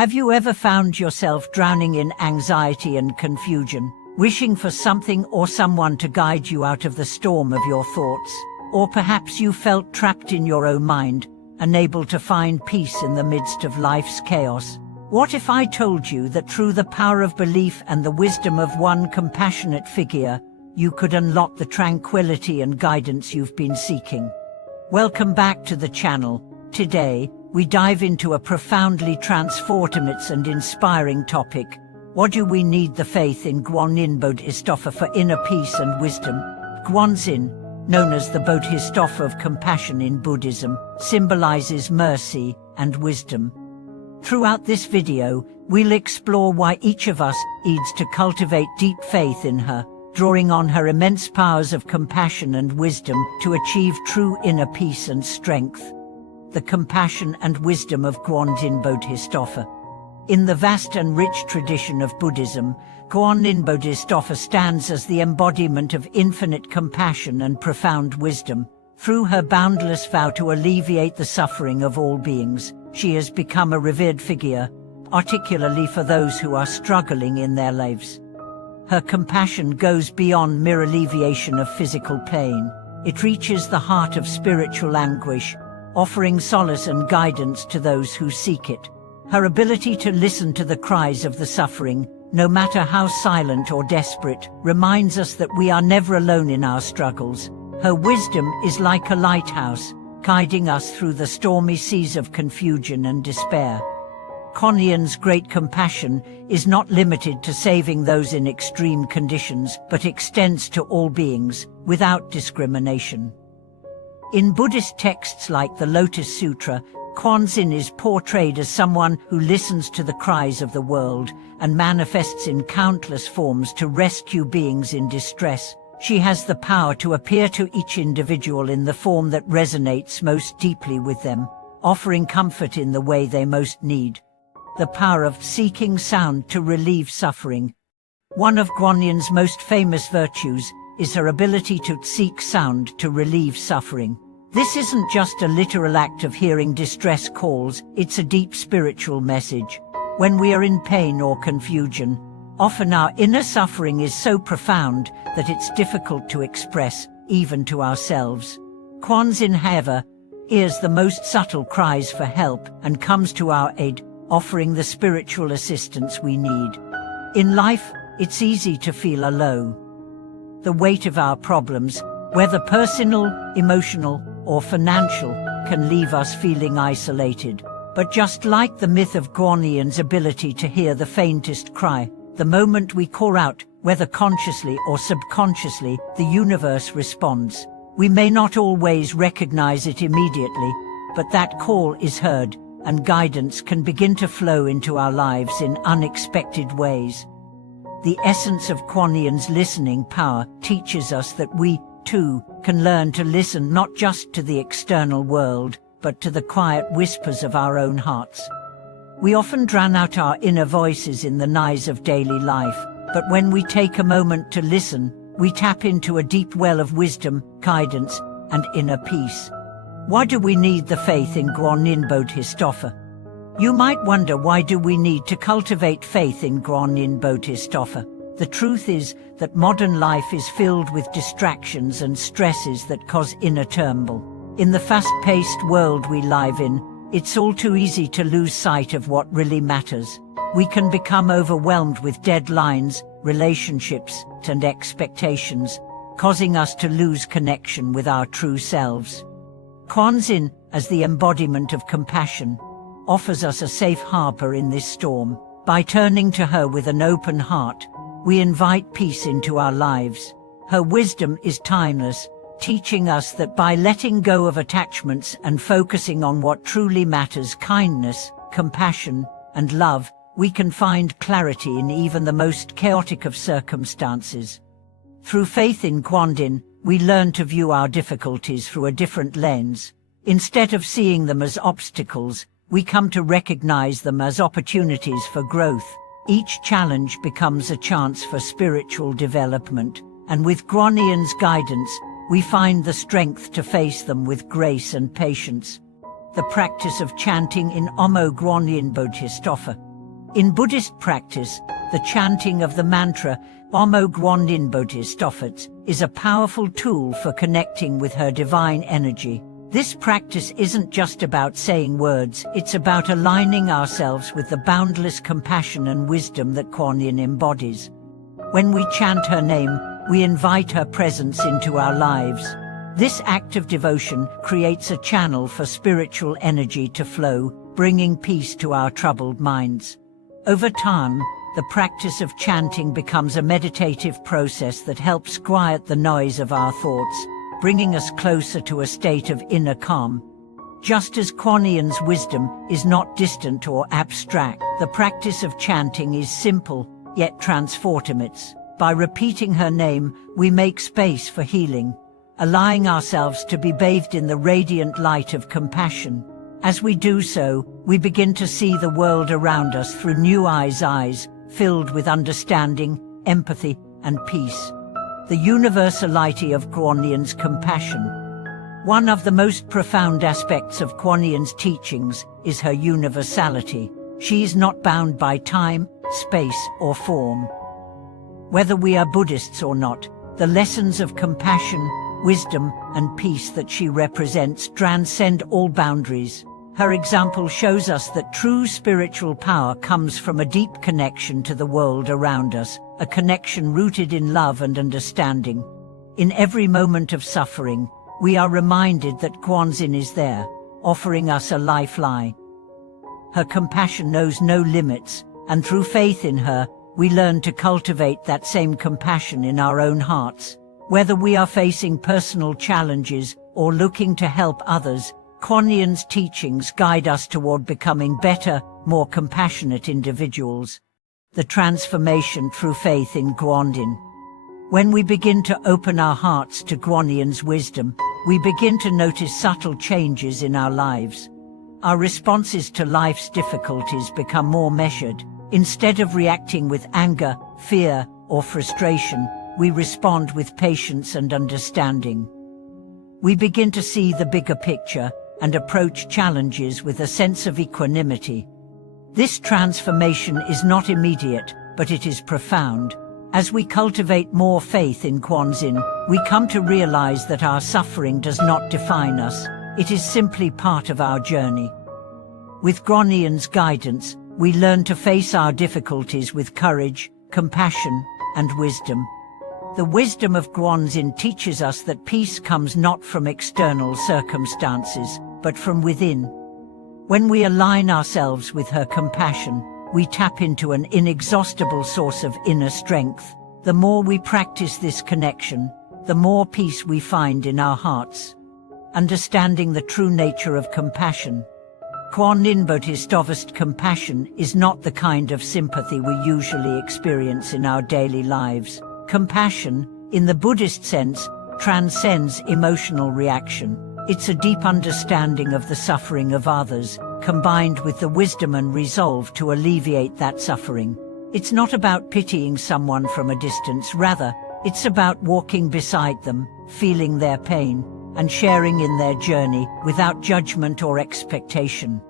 Have you ever found yourself drowning in anxiety and confusion, wishing for something or someone to guide you out of the storm of your thoughts? Or perhaps you felt trapped in your own mind, unable to find peace in the midst of life's chaos? What if I told you that through the power of belief and the wisdom of one compassionate figure, you could unlock the tranquility and guidance you've been seeking? Welcome back to the channel. Today, we dive into a profoundly transformative and inspiring topic. What do we need the faith in Guanyin Bodhisattva for inner peace and wisdom? Guanyin, known as the Bodhisattva of compassion in Buddhism, symbolizes mercy and wisdom. Throughout this video, we'll explore why each of us needs to cultivate deep faith in her, drawing on her immense powers of compassion and wisdom to achieve true inner peace and strength. The compassion and wisdom of Guanyin Bodhisattva. In the vast and rich tradition of Buddhism, Guanyin Bodhisattva stands as the embodiment of infinite compassion and profound wisdom. Through her boundless vow to alleviate the suffering of all beings, she has become a revered figure, particularly for those who are struggling in their lives. Her compassion goes beyond mere alleviation of physical pain. It reaches the heart of spiritual anguish, offering solace and guidance to those who seek it. Her ability to listen to the cries of the suffering, no matter how silent or desperate, reminds us that we are never alone in our struggles. Her wisdom is like a lighthouse, guiding us through the stormy seas of confusion and despair. Guanyin's great compassion is not limited to saving those in extreme conditions, but extends to all beings, without discrimination. In Buddhist texts like the Lotus Sutra, Guanyin is portrayed as someone who listens to the cries of the world and manifests in countless forms to rescue beings in distress. She has the power to appear to each individual in the form that resonates most deeply with them, offering comfort in the way they most need. The power of seeking sound to relieve suffering. One of Guanyin's most famous virtues is her ability to seek sound to relieve suffering. This isn't just a literal act of hearing distress calls, it's a deep spiritual message. When we are in pain or confusion, often our inner suffering is so profound that it's difficult to express, even to ourselves. Guanyin, however, hears the most subtle cries for help and comes to our aid, offering the spiritual assistance we need. In life, it's easy to feel alone. The weight of our problems, whether personal, emotional, or financial, can leave us feeling isolated. But just like the myth of Guanyin's ability to hear the faintest cry, the moment we call out, whether consciously or subconsciously, the universe responds. We may not always recognize it immediately, but that call is heard, and guidance can begin to flow into our lives in unexpected ways. The essence of Guanyin's listening power teaches us that we, too, can learn to listen not just to the external world, but to the quiet whispers of our own hearts. We often drown out our inner voices in the noise of daily life, but when we take a moment to listen, we tap into a deep well of wisdom, guidance, and inner peace. Why do we need the faith in Guanyin Bodhisattva? You might wonder, why do we need to cultivate faith in Guanyin Bodhisattva? The truth is that modern life is filled with distractions and stresses that cause inner turmoil. In the fast-paced world we live in, it's all too easy to lose sight of what really matters. We can become overwhelmed with deadlines, relationships, and expectations, causing us to lose connection with our true selves. Guanyin, as the embodiment of compassion, offers us a safe harbor in this storm. By turning to her with an open heart, we invite peace into our lives. Her wisdom is timeless, teaching us that by letting go of attachments and focusing on what truly matters, kindness, compassion, and love, we can find clarity in even the most chaotic of circumstances. Through faith in Guanyin, we learn to view our difficulties through a different lens. Instead of seeing them as obstacles, we come to recognize them as opportunities for growth. Each challenge becomes a chance for spiritual development, and with Guanyin's guidance, we find the strength to face them with grace and patience. The practice of chanting in Omo Guanyin Bodhisattva In Buddhist practice, the chanting of the mantra Omo Guanyin Bodhisattva is a powerful tool for connecting with her divine energy. This practice isn't just about saying words, it's about aligning ourselves with the boundless compassion and wisdom that Guanyin embodies. When we chant her name, we invite her presence into our lives. This act of devotion creates a channel for spiritual energy to flow, bringing peace to our troubled minds. Over time, the practice of chanting becomes a meditative process that helps quiet the noise of our thoughts, bringing us closer to a state of inner calm. Just as Guanyin's wisdom is not distant or abstract, the practice of chanting is simple, yet transformative. By repeating her name, we make space for healing, allowing ourselves to be bathed in the radiant light of compassion. As we do so, we begin to see the world around us through new eyes filled with understanding, empathy, and peace. The universality of Guanyin's compassion. One of the most profound aspects of Guanyin's teachings is her universality. She is not bound by time, space, or form. Whether we are Buddhists or not, the lessons of compassion, wisdom, and peace that she represents transcend all boundaries. Her example shows us that true spiritual power comes from a deep connection to the world around us, a connection rooted in love and understanding. In every moment of suffering, we are reminded that Guanyin is there, offering us a lifeline. Her compassion knows no limits, and through faith in her, we learn to cultivate that same compassion in our own hearts. Whether we are facing personal challenges or looking to help others, Guanyin's teachings guide us toward becoming better, more compassionate individuals. The transformation through faith in Guanyin. When we begin to open our hearts to Guanyin's wisdom, we begin to notice subtle changes in our lives. Our responses to life's difficulties become more measured. Instead of reacting with anger, fear, or frustration, we respond with patience and understanding. We begin to see the bigger picture and approach challenges with a sense of equanimity. This transformation is not immediate, but it is profound. As we cultivate more faith in Guanyin, we come to realize that our suffering does not define us. It is simply part of our journey. With Guanyin's guidance, we learn to face our difficulties with courage, compassion, and wisdom. The wisdom of Guanyin teaches us that peace comes not from external circumstances, but from within. When we align ourselves with her compassion, we tap into an inexhaustible source of inner strength. The more we practice this connection, the more peace we find in our hearts. Understanding the true nature of compassion. Guanyin Bodhisattva's compassion is not the kind of sympathy we usually experience in our daily lives. Compassion, in the Buddhist sense, transcends emotional reaction. It's a deep understanding of the suffering of others, combined with the wisdom and resolve to alleviate that suffering. It's not about pitying someone from a distance, rather, it's about walking beside them, feeling their pain, and sharing in their journey without judgment or expectation.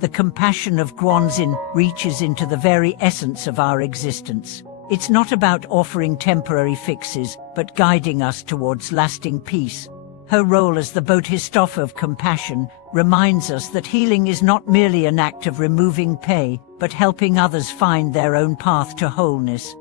The compassion of Guanyin reaches into the very essence of our existence. It's not about offering temporary fixes, but guiding us towards lasting peace. Her role as the Bodhisattva of compassion reminds us that healing is not merely an act of removing pain, but helping others find their own path to wholeness.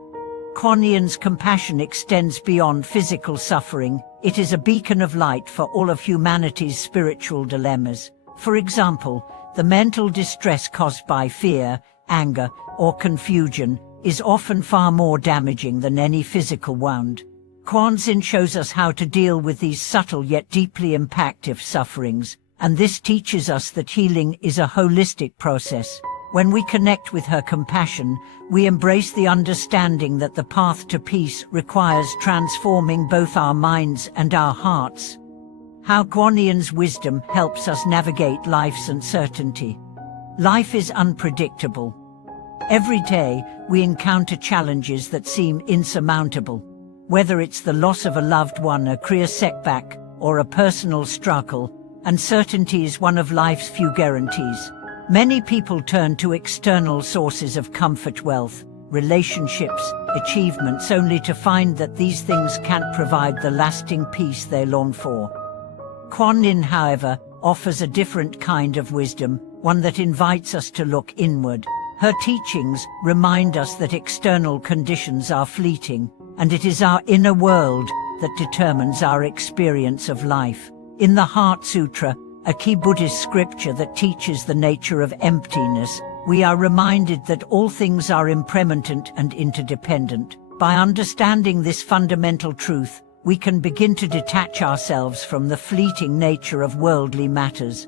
Guanyin's compassion extends beyond physical suffering. It is a beacon of light for all of humanity's spiritual dilemmas. For example, the mental distress caused by fear, anger, or confusion is often far more damaging than any physical wound. Guanyin shows us how to deal with these subtle yet deeply impactful sufferings, and this teaches us that healing is a holistic process. When we connect with her compassion, we embrace the understanding that the path to peace requires transforming both our minds and our hearts. How Guanyin's wisdom helps us navigate life's uncertainty. Life is unpredictable. Every day, we encounter challenges that seem insurmountable. Whether it's the loss of a loved one, a career setback, or a personal struggle, uncertainty is one of life's few guarantees. Many people turn to external sources of comfort, wealth, relationships, achievements, only to find that these things can't provide the lasting peace they long for. Guanyin, however, offers a different kind of wisdom, one that invites us to look inward. Her teachings remind us that external conditions are fleeting, and it is our inner world that determines our experience of life. In the Heart Sutra, a key Buddhist scripture that teaches the nature of emptiness, we are reminded that all things are impermanent and interdependent. By understanding this fundamental truth, we can begin to detach ourselves from the fleeting nature of worldly matters.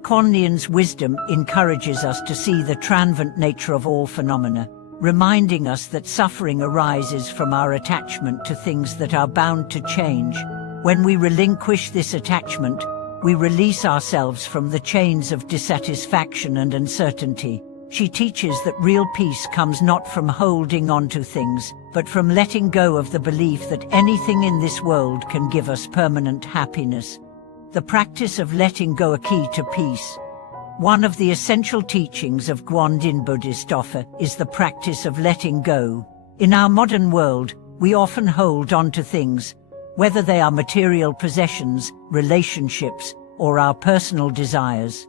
Guanyin's wisdom encourages us to see the transient nature of all phenomena, reminding us that suffering arises from our attachment to things that are bound to change. When we relinquish this attachment, we release ourselves from the chains of dissatisfaction and uncertainty. She teaches that real peace comes not from holding on to things, but from letting go of the belief that anything in this world can give us permanent happiness. The practice of letting go, a key to peace. One of the essential teachings of Guanyin Bodhisattva is the practice of letting go. In our modern world, we often hold on to things, whether they are material possessions, relationships, or our personal desires.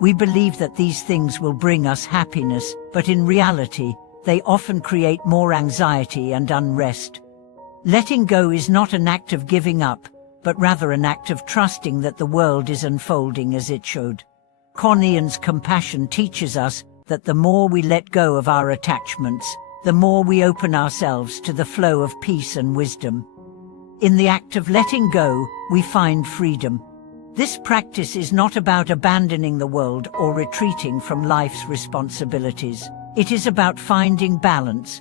We believe that these things will bring us happiness, but in reality, they often create more anxiety and unrest. Letting go is not an act of giving up, but rather an act of trusting that the world is unfolding as it should. Guanyin's compassion teaches us that the more we let go of our attachments, the more we open ourselves to the flow of peace and wisdom. In the act of letting go, we find freedom. This practice is not about abandoning the world or retreating from life's responsibilities. It is about finding balance.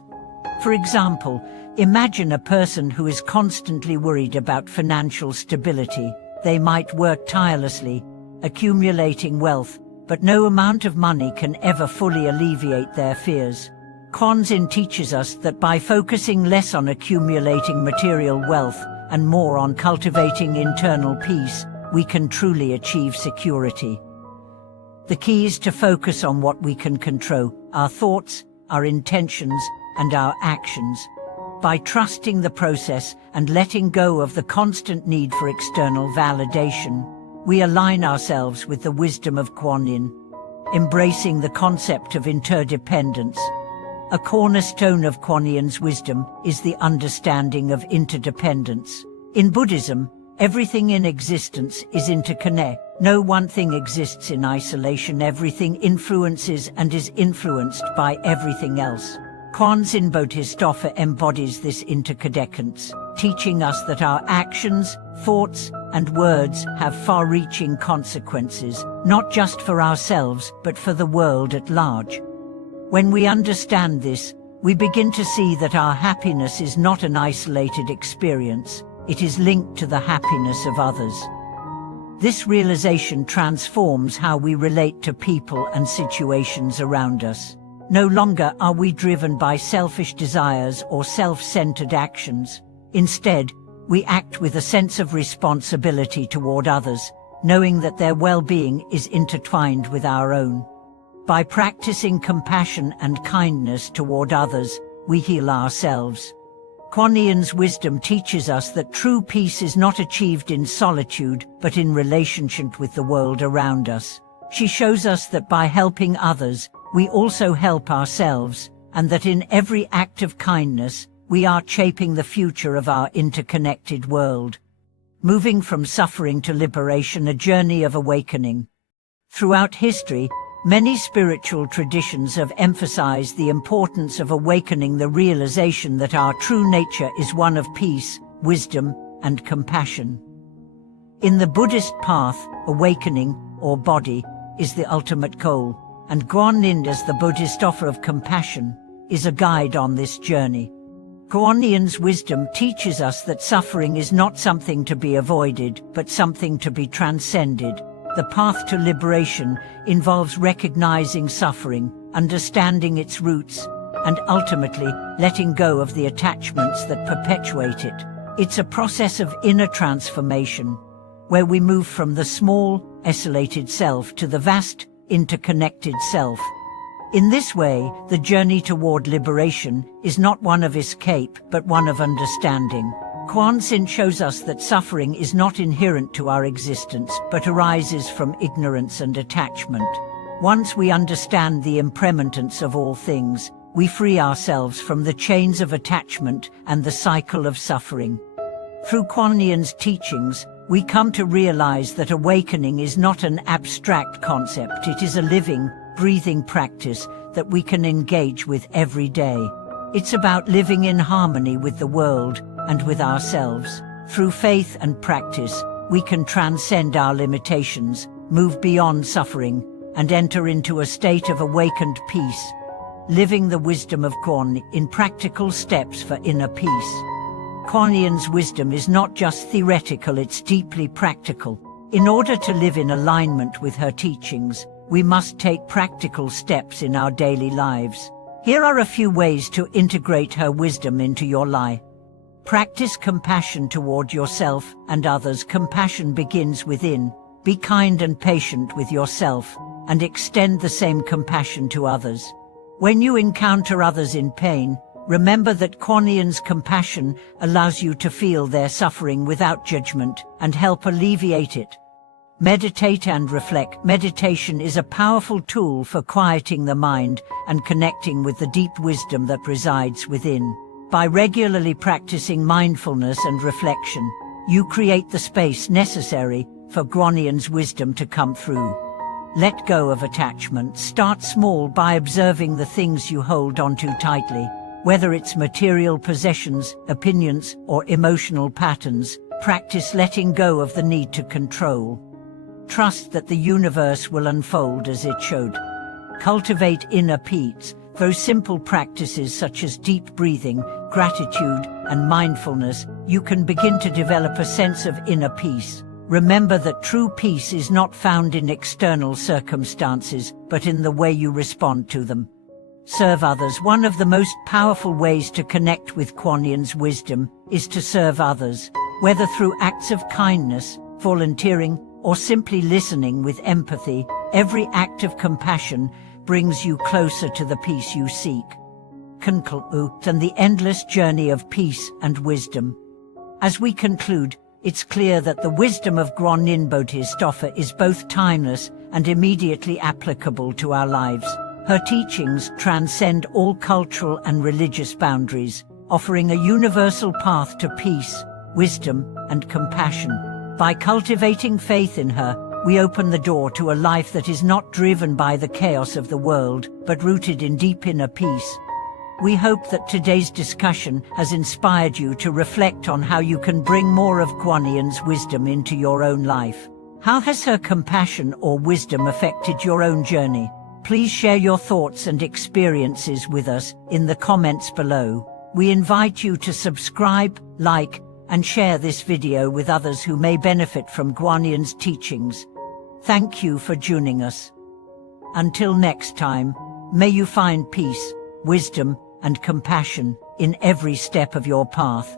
For example, imagine a person who is constantly worried about financial stability. They might work tirelessly, accumulating wealth, but no amount of money can ever fully alleviate their fears. Guanyin teaches us that by focusing less on accumulating material wealth and more on cultivating internal peace, we can truly achieve security. The key is to focus on what we can control: our thoughts, our intentions, and our actions. By trusting the process and letting go of the constant need for external validation, we align ourselves with the wisdom of Guanyin, embracing the concept of interdependence. A cornerstone of Guanyin's wisdom is the understanding of interdependence. In Buddhism, everything in existence is interconnected. No one thing exists in isolation. Everything influences and is influenced by everything else. Guanyin Bodhisattva embodies this interdependence, teaching us that our actions, thoughts, and words have far-reaching consequences, not just for ourselves, but for the world at large. When we understand this, we begin to see that our happiness is not an isolated experience. It is linked to the happiness of others. This realization transforms how we relate to people and situations around us. No longer are we driven by selfish desires or self-centered actions. Instead, we act with a sense of responsibility toward others, knowing that their well-being is intertwined with our own. By practicing compassion and kindness toward others, we heal ourselves. Guanyin's wisdom teaches us that true peace is not achieved in solitude, but in relationship with the world around us. She shows us that by helping others, we also help ourselves, and that in every act of kindness, we are shaping the future of our interconnected world. Moving from suffering to liberation, a journey of awakening. Throughout history, many spiritual traditions have emphasized the importance of awakening, the realization that our true nature is one of peace, wisdom, and compassion. In the Buddhist path, awakening, or Bodhi, is the ultimate goal, and Guanyin, as the Bodhisattva of compassion, is a guide on this journey. Guanyin's wisdom teaches us that suffering is not something to be avoided, but something to be transcended. The path to liberation involves recognizing suffering, understanding its roots, and ultimately letting go of the attachments that perpetuate it. It's a process of inner transformation, where we move from the small, isolated self to the vast, interconnected self. In this way, the journey toward liberation is not one of escape, but one of understanding. Guanyin shows us that suffering is not inherent to our existence, but arises from ignorance and attachment. Once we understand the impermanence of all things, we free ourselves from the chains of attachment and the cycle of suffering. Through Guanyin's teachings, we come to realize that awakening is not an abstract concept, it is a living, breathing practice that we can engage with every day. It's about living in harmony with the world and with ourselves. Through faith and practice, we can transcend our limitations, move beyond suffering, and enter into a state of awakened peace. Living the wisdom of Guanyin in practical steps for inner peace. Guanyin's wisdom is not just theoretical, it's deeply practical. In order to live in alignment with her teachings, we must take practical steps in our daily lives. Here are a few ways to integrate her wisdom into your life. Practice compassion toward yourself and others. Compassion begins within. Be kind and patient with yourself, and extend the same compassion to others. When you encounter others in pain, remember that Guanyin's compassion allows you to feel their suffering without judgment and help alleviate it. Meditate and reflect. Meditation is a powerful tool for quieting the mind and connecting with the deep wisdom that resides within. By regularly practicing mindfulness and reflection, you create the space necessary for Guanyin's wisdom to come through. Let go of attachment. Start small by observing the things you hold onto tightly. Whether it's material possessions, opinions, or emotional patterns, practice letting go of the need to control. Trust that the universe will unfold as it should. Cultivate inner peace. Through simple practices such as deep breathing, gratitude, and mindfulness, you can begin to develop a sense of inner peace. Remember that true peace is not found in external circumstances, but in the way you respond to them. Serve others. One of the most powerful ways to connect with Guanyin's wisdom is to serve others, whether through acts of kindness, volunteering, or simply listening with empathy. Every act of compassion brings you closer to the peace you seek. Conclude and the endless journey of peace and wisdom. As we conclude, it's clear that the wisdom of Guanyin Bodhisattva is both timeless and immediately applicable to our lives. Her teachings transcend all cultural and religious boundaries, offering a universal path to peace, wisdom, and compassion. By cultivating faith in her, we open the door to a life that is not driven by the chaos of the world, but rooted in deep inner peace. We hope that today's discussion has inspired you to reflect on how you can bring more of Guanyin's wisdom into your own life. How has her compassion or wisdom affected your own journey? Please share your thoughts and experiences with us in the comments below. We invite you to subscribe, like, and share this video with others who may benefit from Guanyin's teachings. Thank you for joining us. Until next time, may you find peace, wisdom, and compassion in every step of your path.